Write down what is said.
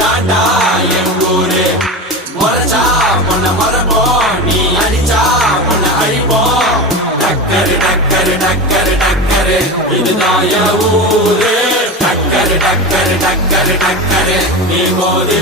தாண்டா என் ஊரு. முறைச்சா பொண்ண மரபோம், நீ அடிச்சா பொண்ண அழிப்போம். டக்கரு டக்கரு டக்கரு டக்கரு இதுதான் என் ஊரு. டக்கரு டக்கரு டக்கரு டக்கரு நீ போது